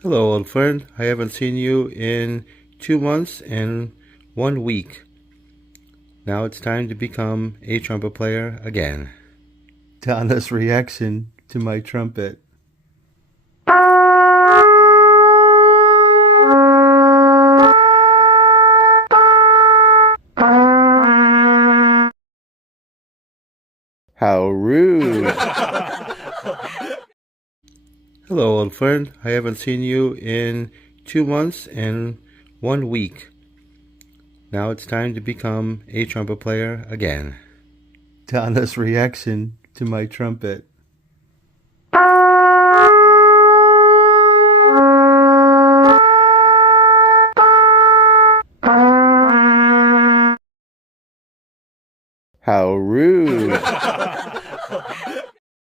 Hello, old friend. I haven't seen you in 2 months and 1 week. Now it's time to become a trumpet player again. Donna's reaction to my trumpet. How rude. Hello, old friend. I haven't seen you in 2 months and 1 week. Now it's time to become a trumpet player again. Donna's reaction to my trumpet.